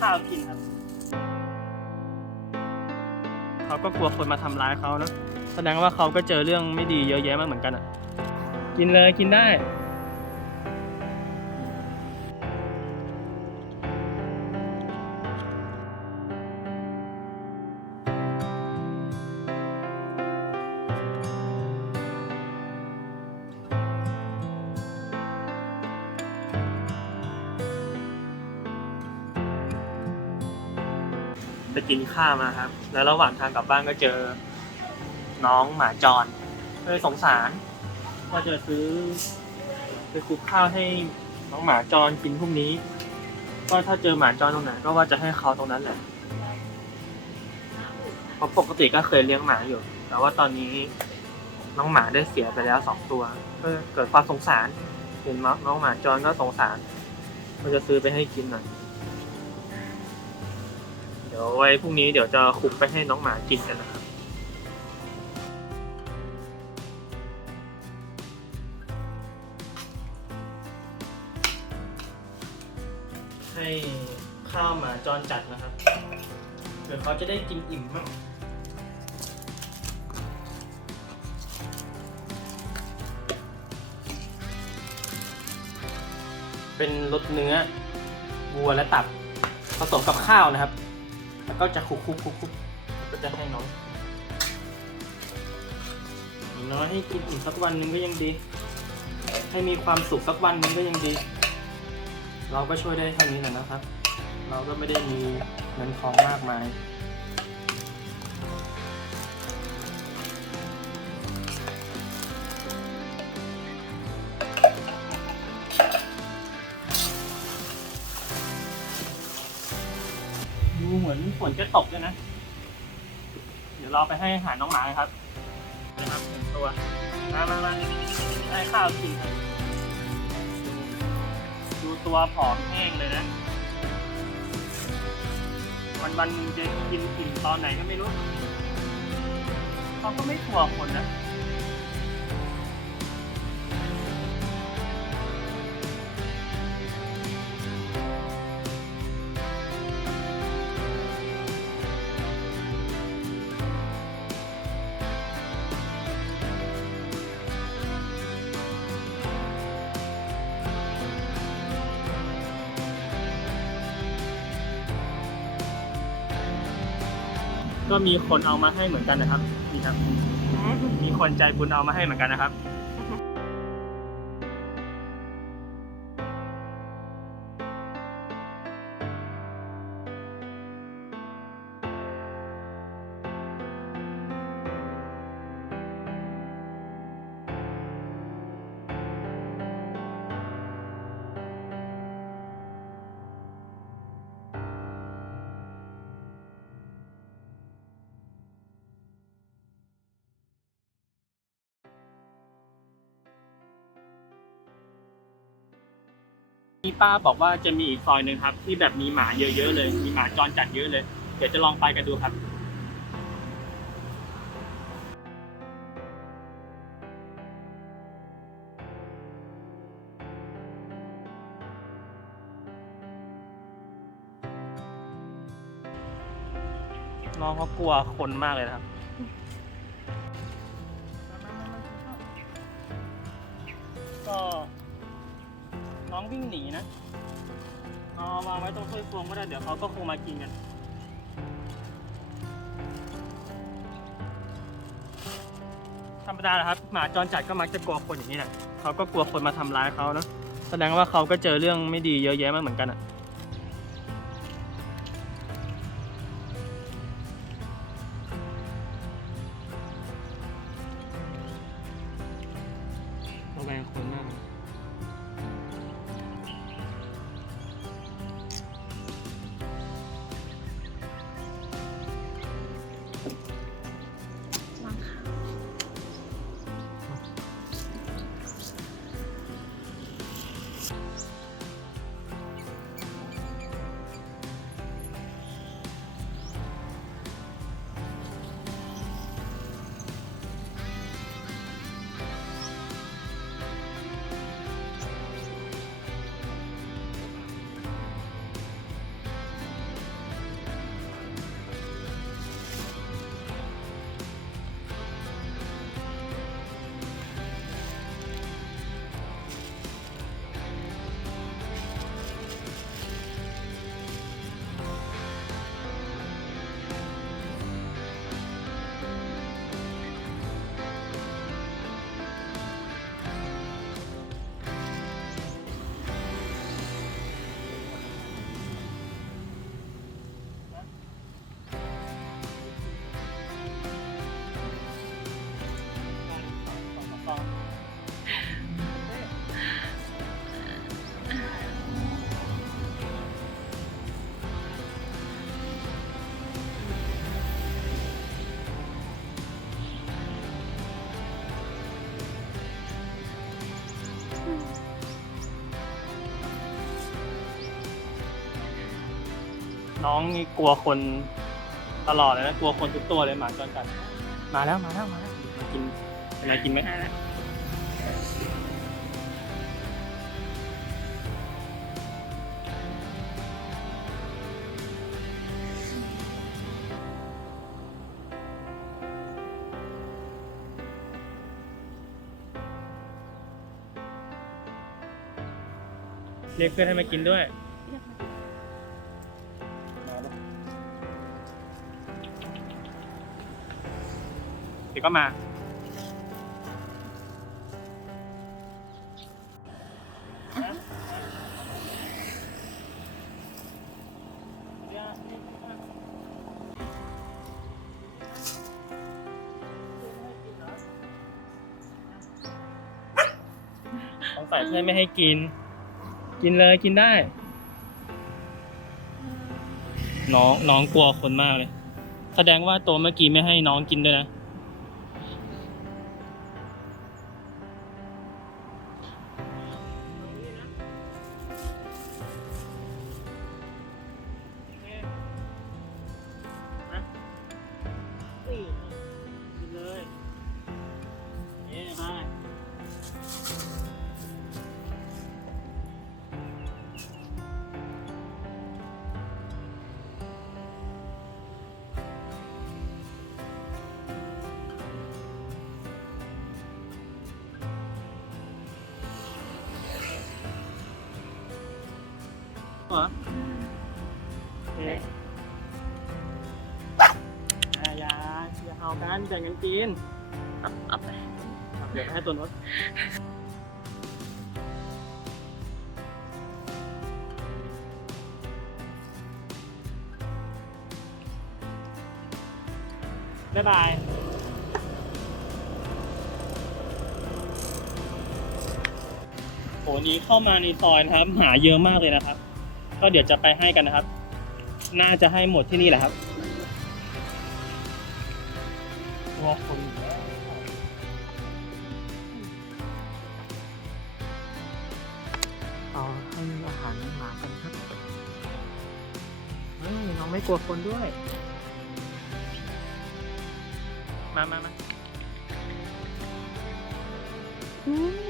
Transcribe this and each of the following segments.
ข้าวกินครับ เขาก็กลัวคนมาทำร้ายเขาเนอะแสดงว่าเขาก็เจอเรื่องไม่ดีเยอะแยะมากเหมือนกันอะ กินเลยกินได้ ไปกินข้าวมาครับ แล้วระหว่างทางกลับบ้านก็เจอน้องหมาจรเลยสงสารว่าจะซื้อไปคลุกข้าวให้น้องหมาจรกินพรุ่งนี้ ก็ถ้าเจอหมาจรตรงไหนก็ว่าจะให้เขาตรงนั้นแหละเพราะปกติก็เคยเลี้ยงหมาอยู่ แต่ว่าตอนนี้น้องหมาได้เสียไปแล้วสองตัวก็เกิดความสงสาร เห็นน้องหมาจรก็สงสาร ก็จะซื้อไปให้กินหน่อย ดี๋ยวไว้พรุ่งนี้เดี๋ยวจะคุกไปให้น้องหมากินกันนะครับให้ข้าวหมาจรจัดนะครับเดี๋ยวเขาจะได้กินอิ่มมากเป็นรสเนื้อวัวและตับผสมกับข้าวนะครับ ก็จะคุกคุกคุกคุกก็จะให้น้องอย่างน้อยให้กินอิ่มสักวันหนึ่งก็ยังดี ให้มีความสุขสักวันหนึ่งก็ยังดี เราก็ช่วยได้เท่านี้แหละนะครับ เราก็ไม่ได้มีเงินทองมากมาย เหมือนฝนจะตกด้วยนะ เดี๋ยวเราไปให้อาหารน้องหมาครับนะครับหนึ่งตัว มามามาให้ข้าวกินดูตัวผอมแห้งเลยนะ วันวันๆหนึงจะกินอิ่มตอนไหนก็ไม่รู้เขาก็ไม่กลัวคนนะ ก็มีคนเอามาให้เหมือนกันนะครับนี่ครับ มีคนใจบุญเอามาให้เหมือนกันนะครับ มีป้าบอกว่าจะมีอีกซอยหนึ่งครับ ที่แบบมีหมาเยอะๆเลย มีหมาจรจัดเยอะเลย เดี๋ยวจะลองไปกันดูครับ น้องเขากลัวคนมากเลยนะครับ องวิ่งหนีนะเอาวางไว้ตรงถ้วยฟวงก็ได้เดี๋ยวเขาก็คงมากินกันธรรมดาแหละครับ หมาจรจัดก็มักจะกลัวคนอย่างนี้แหละเขาก็กลัวคนมาทำร้ายเขาเนาะแสดงว่าเขาก็เจอเรื่องไม่ดีเยอะแยะมากเหมือนกันอะ น้องนี่กลัวคนตลอดเลยนะกลัวคนทุกตัวเลยหมาจรจัดมาแล้วมาแล้วมาแล้วมากินอะไรกินไหมมาละเรียกเพื่อนให้มากินด้วย ดี๋ยวก็มา ต้องใส่เพื่อนไม่ให้กิน กินเลยกินได้ น้องน้องกลัวคนมากเลย แสดงว่าตัวเมื่อกี้ไม่ให้น้องกินด้วยนะ เหรอโอเคอ่าอย่าอย่าเอากันแบ่งกันกินเอาเอาไปเดี๋ยวให้ตัวนู้นบ๊ายบาย โหนี้เข้ามาในซอยนะครับหาเยอะมากเลยนะครับ ก็เดี๋ยวจะไปให้กันนะครับ น่าจะให้หมดที่นี่แหละครับตัวคนอยู่แล้วเอาให้อาหารหมากันครับเฮ้ยน้องไม่กลัวคนด้วย มามามา อืม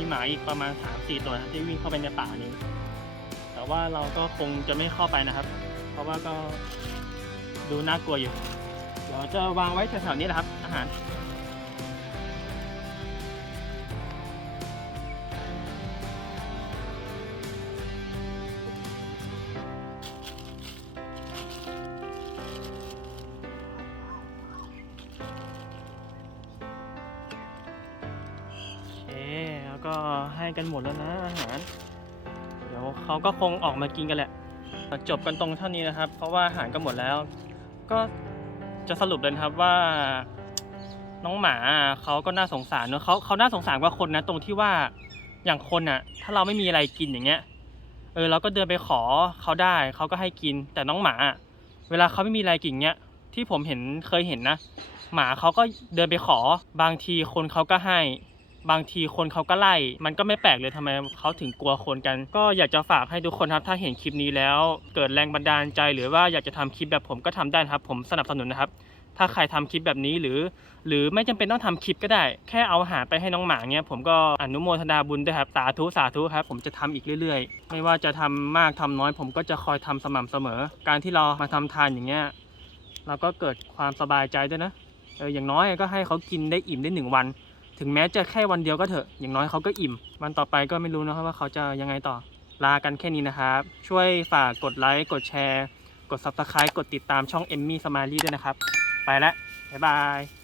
มีหมาอีกประมาณสามสี่ตัวที่วิ่งเข้าไปในป่านี้ แต่ว่าเราก็คงจะไม่เข้าไปนะครับ เพราะว่าก็ดูน่ากลัวอยู่เดี๋ยวจะวางไว้แถวๆนี้แหละครับ อาหาร กันหมดแล้วนะอาหาร เดี๋ยวเขาก็คงออกมากินกันแหละ จบกันตรงเท่านี้นะครับ เพราะว่าอาหารก็หมดแล้ว ก็จะสรุปเลยครับว่า น้องหมาเขาก็น่าสงสารเนอะเขาเขาน่าสงสารกว่าคนนะตรงที่ว่าอย่างคนอะ ถ้าเราไม่มีอะไรกินอย่างเงี้ย เออเราก็เดินไปขอเขาได้เขาก็ให้กิน แต่น้องหมาเวลาเขาไม่มีอะไรกินเงี้ยที่ผมเห็นเคยเห็นนะ หมาเขาก็เดินไปขอบางทีคนเขาก็ให้ บางทีคนเขาก็ไล่ มันก็ไม่แปลกเลยทำไมเขาถึงกลัวคนกัน ก็อยากจะฝากให้ทุกคนครับ ถ้าเห็นคลิปนี้แล้ว เกิดแรงบันดาลใจหรือว่าอยากจะทำคลิปแบบผมก็ทำได้ครับ ผมสนับสนุนนะครับ ถ้าใครทำคลิปแบบนี้หรือ หรือไม่จำเป็นต้องทำคลิปก็ได้ แค่เอาอาหารไปให้น้องหมาเนี้ยผมก็อนุโมทนาบุญด้วยครับ สาธุสาธุครับ ผมจะทำอีกเรื่อย ๆ ไม่ว่าจะทำมากทำน้อย ผมก็จะคอยทำสม่ำเสมอ การที่เรามาทำทานอย่างเงี้ยเราก็เกิดความสบายใจด้วยนะเอออย่างน้อยก็ให้เขากินได้อิ่มได้หนึ่งวัน ถึงแม้จะแค่วันเดียวก็เถอะ อย่างน้อยเขาก็อิ่ม วันต่อไปก็ไม่รู้นะครับว่าเขาจะยังไงต่อ ลากันแค่นี้นะครับ ช่วยฝากกดไลค์ กดแชร์ กด subscribe กดติดตามช่อง Emmy Smiley ด้วยนะครับ ไปแล้วบ๊ายบาย